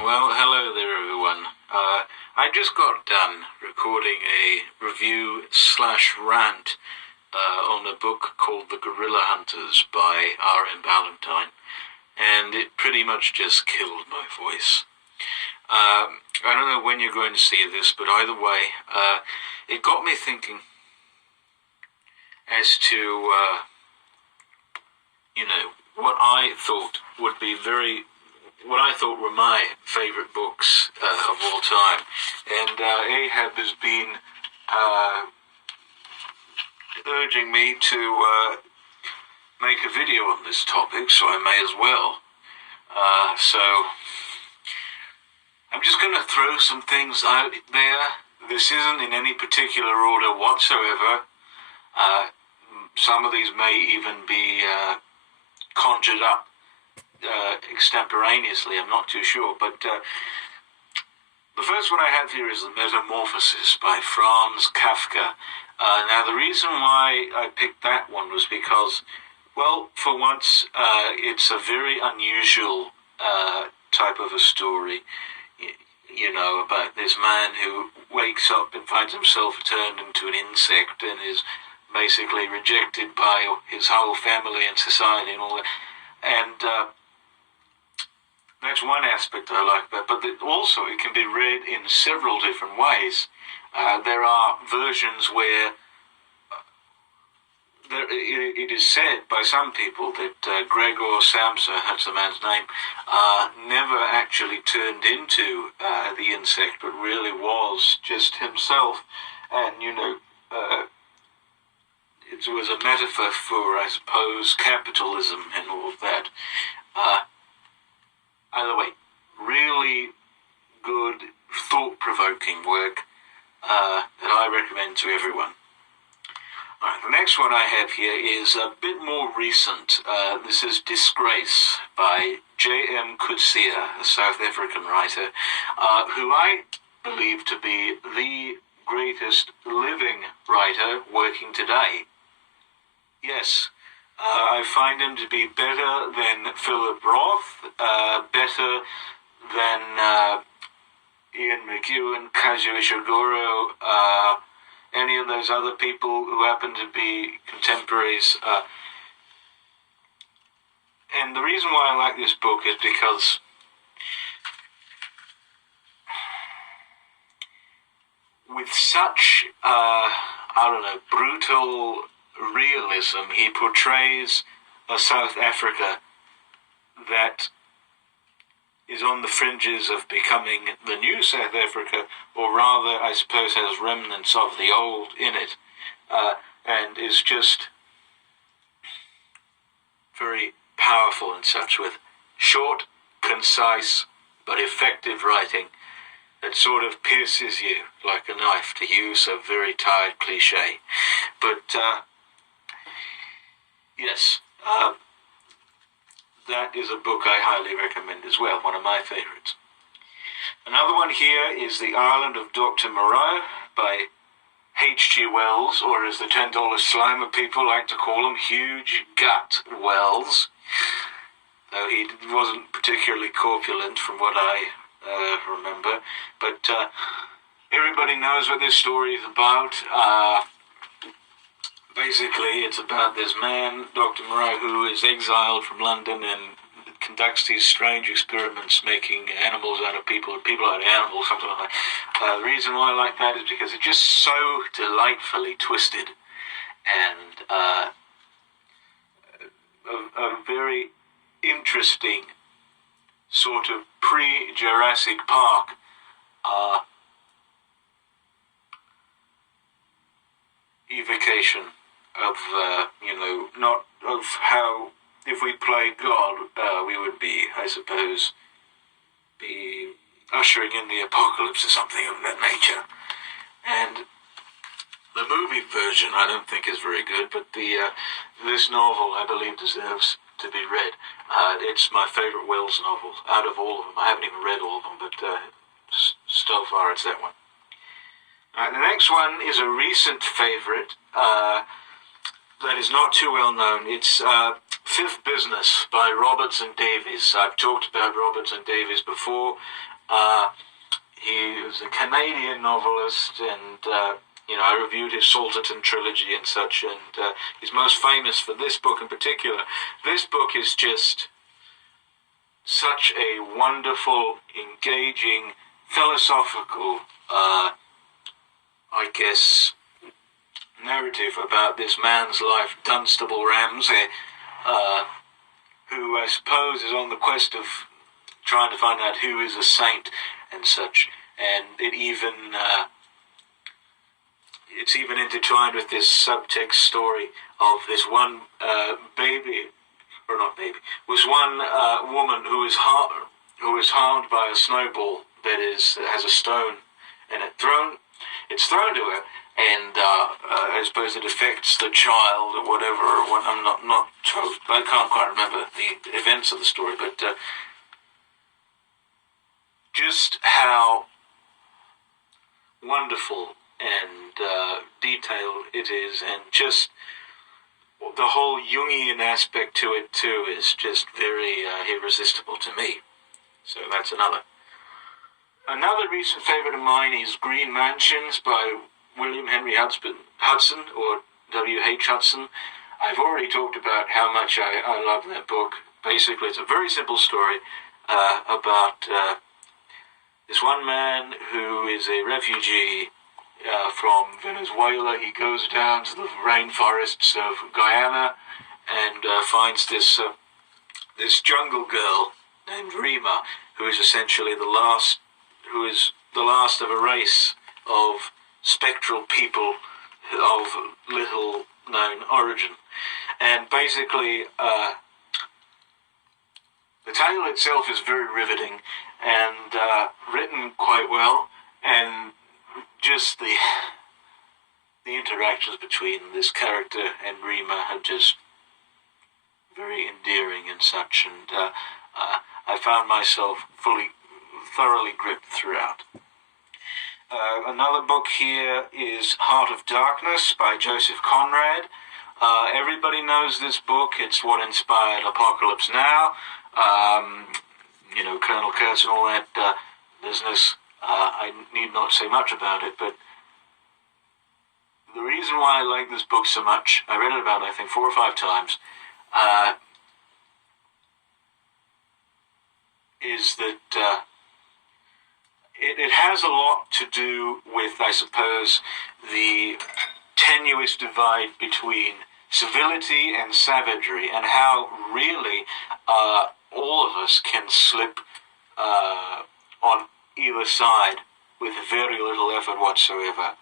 Well, hello there, everyone. I just got done recording a review slash rant on a book called The Gorilla Hunters by R.M. Ballantyne, and it pretty much just killed my voice. I don't know when you're going to see this, but either way, it got me thinking as to, what I thought would be what I thought were my favourite books of all time. And Ahab has been urging me to make a video on this topic, so I may as well. So I'm just going to throw some things out there. This isn't in any particular order whatsoever. Some of these may even be conjured up extemporaneously, I'm not too sure, but the first one I have here is The Metamorphosis by Franz Kafka. Now the reason why I picked that one was because, well, for once, it's a very unusual type of a story, about this man who wakes up and finds himself turned into an insect and is basically rejected by his whole family and society and all that. And that's one aspect I like about it, but also it can be read in several different ways. There are versions where it is said by some people that Gregor Samsa, that's the man's name, never actually turned into the insect, but really was just himself. And, it was a metaphor for, I suppose, capitalism and all of that. Either way, really good, thought-provoking work that I recommend to everyone. Alright, the next one I have here is a bit more recent. This is Disgrace by Jm Cousia, a South African writer, who I believe to be the greatest living writer working today. Yes, I find him to be better than Philip Roth, better than Ian McEwan, Kazuo Ishiguro, any of those other people who happen to be contemporaries. And the reason why I like this book is because with such, brutal realism, he portrays a South Africa that is on the fringes of becoming the new South Africa, or rather, I suppose, has remnants of the old in it, and is just very powerful and such, with short, concise, but effective writing that sort of pierces you like a knife, to use a very tired cliche. But yes, that is a book I highly recommend as well, one of my favourites. Another one here is The Island of Dr. Moreau by H.G. Wells, or as the $10 Slimer people like to call him, Huge Gut Wells. Though he wasn't particularly corpulent from what I remember. But everybody knows what this story is about. Basically, it's about this man, Dr. Moreau, who is exiled from London and conducts these strange experiments making animals out of people and people out of animals, something like that. The reason why I like that is because it's just so delightfully twisted and a very interesting sort of pre-Jurassic Park evocation of, not of how, if we played God, we would be, I suppose, be ushering in the apocalypse or something of that nature. And the movie version I don't think is very good, but this novel I believe deserves to be read. It's my favourite Wells novel out of all of them. I haven't even read all of them, but so far it's that one. The next one is a recent favourite that is not too well known. It's Fifth Business by Roberts and Davies. I've talked about Roberts and Davies before. He was a Canadian novelist, and I reviewed his Salterton trilogy and such, and he's most famous for this book in particular. This book is just such a wonderful, engaging, philosophical, narrative about this man's life, Dunstable Ramsay, who I suppose is on the quest of trying to find out who is a saint and such, and it's even intertwined with this subtext story of this one woman who is harmed by a snowball that has a stone in it it's thrown to her, and I suppose it affects the child or whatever. I'm not told. I can't quite remember the events of the story, but just how wonderful and detailed it is, and just the whole Jungian aspect to it too is just very irresistible to me. So that's another. Another recent favourite of mine is Green Mansions by William Henry Hudson, or W.H. Hudson. I've already talked about how much I love that book. Basically, it's a very simple story about this one man who is a refugee from Venezuela. He goes down to the rainforests of Guyana and finds this jungle girl named Rima, who is essentially the last of a race of spectral people of little known origin. And basically, the tale itself is very riveting and written quite well, and just the interactions between this character and Rima are just very endearing and such, and I found myself thoroughly gripped throughout. Another book here is Heart of Darkness by Joseph Conrad. Everybody knows this book. It's what inspired Apocalypse Now. Colonel Kurtz and all that business. I need not say much about it, but the reason why I like this book so much, I read it about, I think, 4 or 5 times, is that it has a lot to do with, I suppose, the tenuous divide between civility and savagery, and how really all of us can slip on either side with very little effort whatsoever,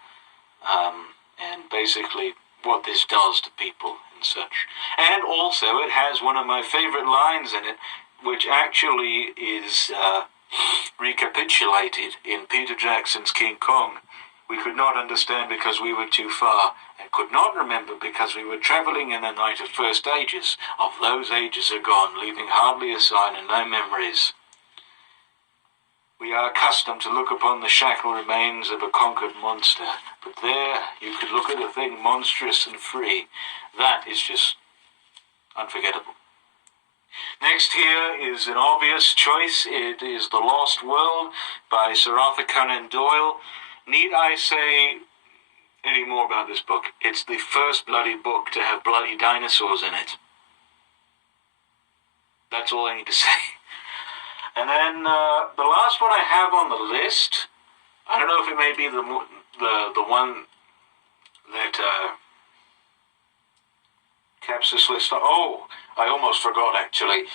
and basically what this does to people and such. And also it has one of my favorite lines in it, which actually is recapitulated in Peter Jackson's King Kong. We could not understand because we were too far, and could not remember because we were travelling in a night of first ages. Of those ages are gone, leaving hardly a sign and no memories. We are accustomed to look upon the shackled remains of a conquered monster, but there you could look at a thing monstrous and free. That is just unforgettable. Next here is an obvious choice. It is The Lost World by Sir Arthur Conan Doyle. Need I say any more about this book? It's the first bloody book to have bloody dinosaurs in it. That's all I need to say. And then the last one I have on the list, I don't know if it may be the one that caps this list. Oh, I almost forgot actually.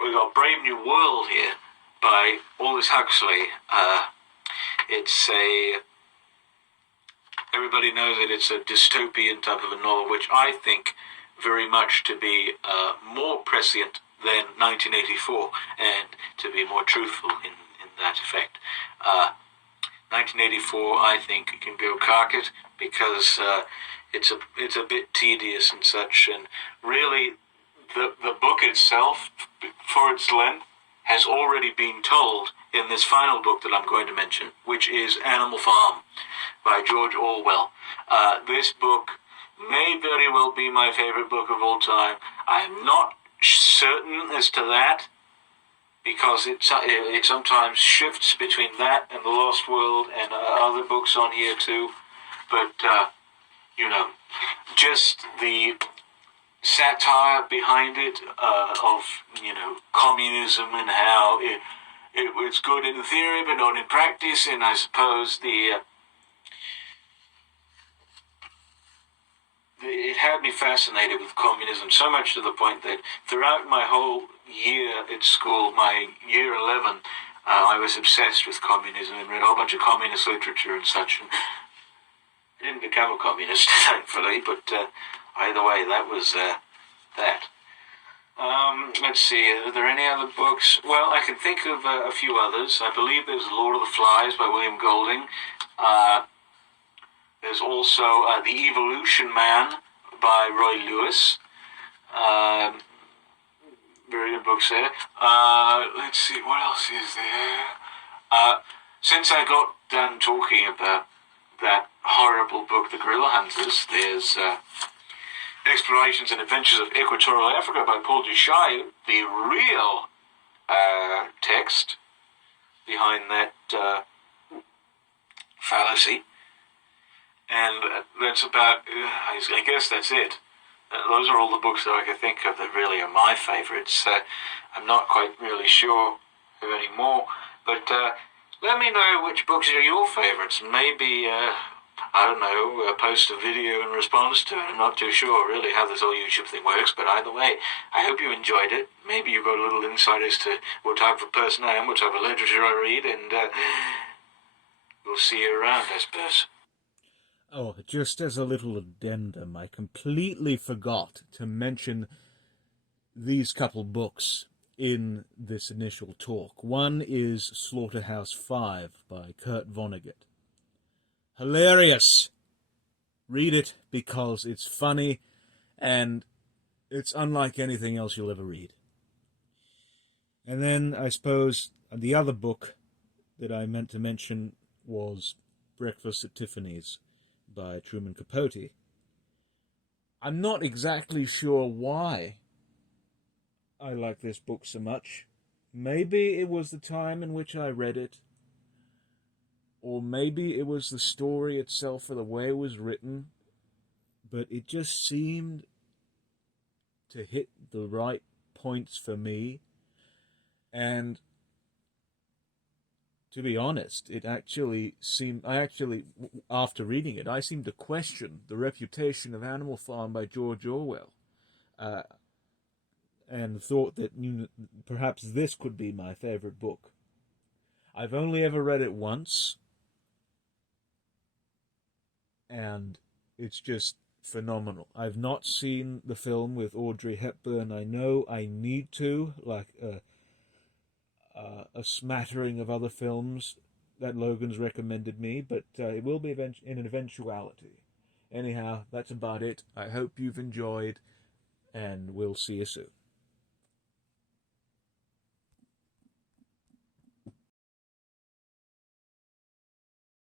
We got Brave New World here by Aldous Huxley. Everybody knows that it's a dystopian type of a novel, which I think very much to be more prescient than 1984, and to be more truthful in that effect. 1984, I think, can go carpet because it's a bit tedious and such, and really the book itself, for its length, has already been told in this final book that I'm going to mention, which is Animal Farm by George Orwell. This book may very well be my favorite book of all time. I am not certain as to that, because it sometimes shifts between that and The Lost World and other books on here too. But, just the satire behind it of, communism and how it was good in theory but not in practice, and I suppose it had me fascinated with communism, so much to the point that throughout my whole year at school, my year 11, I was obsessed with communism and read a whole bunch of communist literature and such. And I didn't become a communist, thankfully, but either way, that was that. Let's see, are there any other books? Well, I can think of a few others. I believe there's Lord of the Flies by William Golding. There's also The Evolution Man by Roy Lewis. Very good books there. Let's see, what else is there? Since I got done talking about that horrible book, The Gorilla Hunters, there's Explorations and Adventures of Equatorial Africa by Paul du Chaillu, the real text behind that fallacy. And that's about, I guess that's it. Those are all the books that I can think of that really are my favourites. I'm not quite really sure of any more, but let me know which books are your favourites. Maybe, I don't know, post a video in response to it. I'm not too sure really how this whole YouTube thing works, but either way, I hope you enjoyed it. Maybe you got a little insight as to what type of person I am, what type of literature I read, and we'll see you around, I suppose. Oh, just as a little addendum, I completely forgot to mention these couple books in this initial talk. One is Slaughterhouse 5 by Kurt Vonnegut. Hilarious! Read it because it's funny and it's unlike anything else you'll ever read. And then, I suppose, the other book that I meant to mention was Breakfast at Tiffany's by Truman Capote. I'm not exactly sure why I like this book so much. Maybe it was the time in which I read it, or maybe it was the story itself or the way it was written, but it just seemed to hit the right points for me. And to be honest, after reading it, I seemed to question the reputation of Animal Farm by George Orwell, and thought that perhaps this could be my favorite book. I've only ever read it once, and it's just phenomenal. I've not seen the film with Audrey Hepburn. I know I need to, like a smattering of other films that Logan's recommended me, but it will be in an eventuality. Anyhow, that's about it. I hope you've enjoyed, and we'll see you soon.